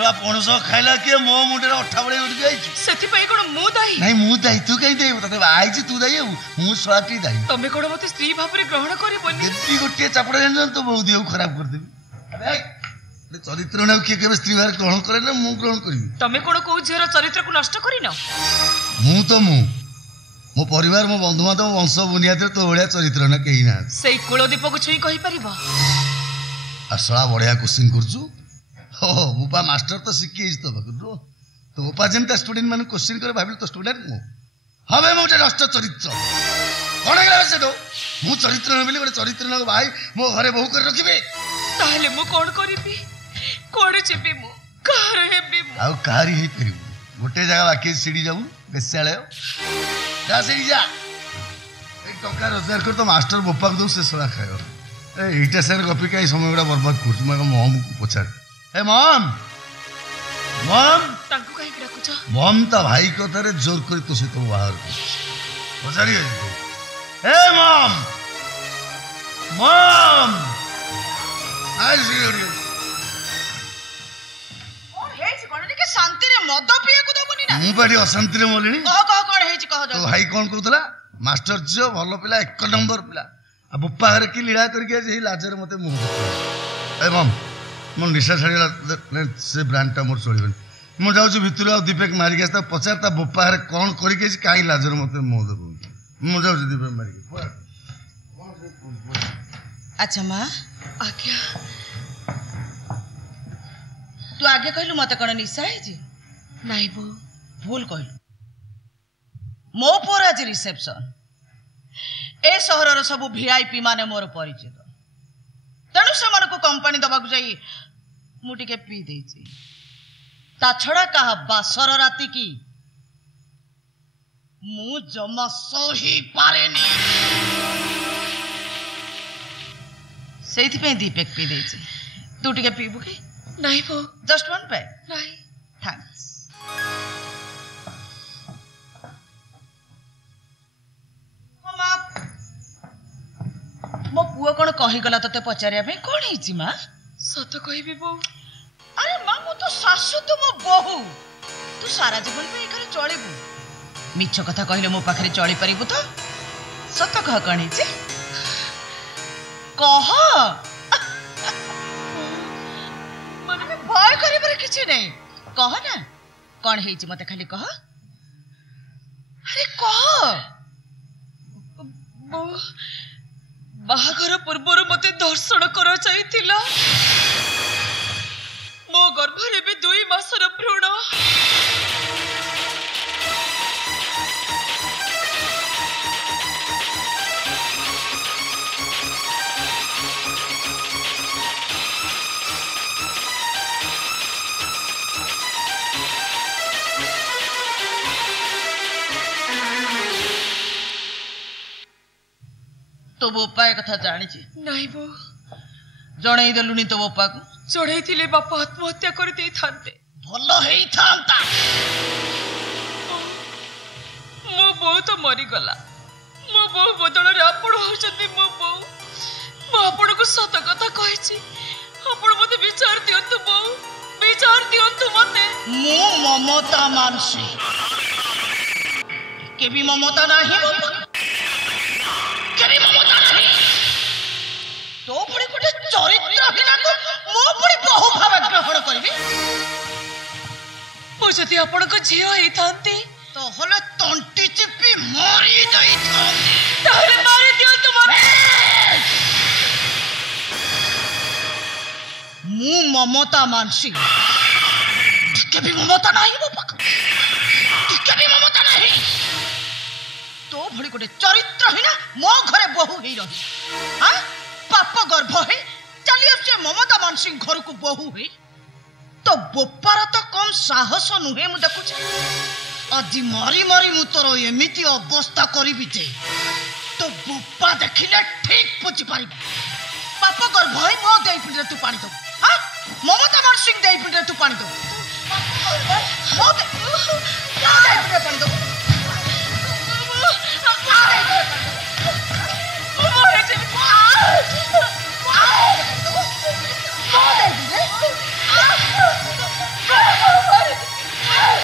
सला पणस खाइला के मो मुंडे अठा बळे उठ गई सेति पई कोन मु दाई नहीं मु दाई तू कहीं दे तते आइछि तू दाई मु सलाटी दाई तमे कोन मते स्त्री भाबरे ग्रहण करिबोनी देती गोटे चापड़ा जन तो बहुत देह खराब कर देबी अबे चरित्र न के केबे स्त्री भार ग्रहण करे ना मु ग्रहण करबी तमे कोन को झेर चरित्र को नष्ट करिनो मु तो मो परिवार मो बंधु बांधव वंश बुनियाद तो बढिया चरित्र ना कहीं ना सेई कुलदीप को छुई कहि परिबो असला बढ़िया क्वेश्चन करछु हो मुपा मास्टर तो शिखी तो बकरो तो उपा जेंता स्टूडेंट मान क्वेश्चन करे भाबिल तो स्टूडेंट मु हबे मोटे नष्ट चरित्र कोन गला से तो मु चरित्र न मिली गोटे चरित्र न भाई मो घरे बहु कर रखिबे ताहले मु कोन करिबी कोडे चिबी मु कार हेबी मु आउ कारी हे परिबो गोटे जगह बाकी सीडी जाऊ बेसाले जा सीडी जा एक टका रोजगार कर तो मास्टर बोपा दो से सला खायो एटा सर कॉपी का समय गुड़ा बर्बाद कर तुम मम को पछाड़ ए मम मम तांको काहे डाकुछ मम ता भाई को तारे जोर कर तो से तो बाहर पछाड़ी ए मम मम आई सी और हेज कोन के शांति रे मद पिए को दबनी ना मु बाडी अशांति रे मोलिनी कह कोन हेज कह तो भाई कोन कहतला मास्टर जो भलो पिला एक नंबर पिला आ बुप्पा हर की लीला करके जे लाजर मते मुंह ए मम मो निशा छाड़ी से ब्रांड मोर चलबन मु जाऊँ भितर आ दीपक मारिक आस पचार बुप्पा हर कौन करके कहीं लाजर मत मुँह देख मु जाऊँ दीपक मारिक अच्छा माँ आज्ञा तू आगे कहलु मत कौन निशा है नाई बो भूल कहलु मो पुअर आज रिसेप्शन ए सहर सब वीआईपी माने मोर परिचित तेणु से मन को कंपनी दबा जाई मु टिके पी देछि ता छड़ा कहा बासर राति की मु जमा सही पारेनी सेति पे दीपक पी देछि तू टिके पीबु की नहीं बो जस्ट वन पे नहीं थैंक्स मो पुआ कौन कहीगला तते पचारिया पे कौन है माँ सत कहबी बो अरे माँ मु तो सासु तो मो बहु तू सारा जीवन पे एकर चलिबू मिछ कथा कहले मो पाखरे चली परिबू तो सत कह कौन है कह मन भय करिबार किछि नै कह ना कौन है मते खाली कह अरे कह बो बाहाघर पूर्वर मते दर्शन करा चाहिथिला मो गर्भरे भी 2 मासर भ्रूण तो बोपा एक कथा जानी नहीं बो जणई देलुनी तो बोपा को चढ़ई थिले बापा आत्महत्या कर दे थांते भलो हेई थांता मो बो तो मरी गला मो बो बदल रे आपण होचंती मो बो मो आपण को सत कथा कहिछि आपण मते विचार दियंतु बो विचार दियंतु मते मो ममता मानसी केबी ममता नाही केबी ममता नाही तो भड़ी गोटे चरित्रहीना को मो भड़ी बहु भाव ग्रहण करबी मो जति आपण को झियो हेई थांती तो हले तंटी चिपी मरी जाई थांती तारे मारी दियंतु मते मु ममता मानसी केबी ममता नाही मो पाख केबी ममता नाही तो भड़ी गोटे चरित्रहीना मो घरे बहु हेई रही हां पाप गर्भ है चली आसे ममता मानसिंह घर को बहु है तो बोपार तो कम साहस नुहे मु देखु आज मारी मारी मु तोर एमिति अवस्था करी जे तो बोपा देखिले ठीक बुझी पारि पाप गर्भ है मो देई पिंडे तू पानी दो हां ममता मानसिंह देई पिंडे तू पानी दो मो देई पिंडे पानी दो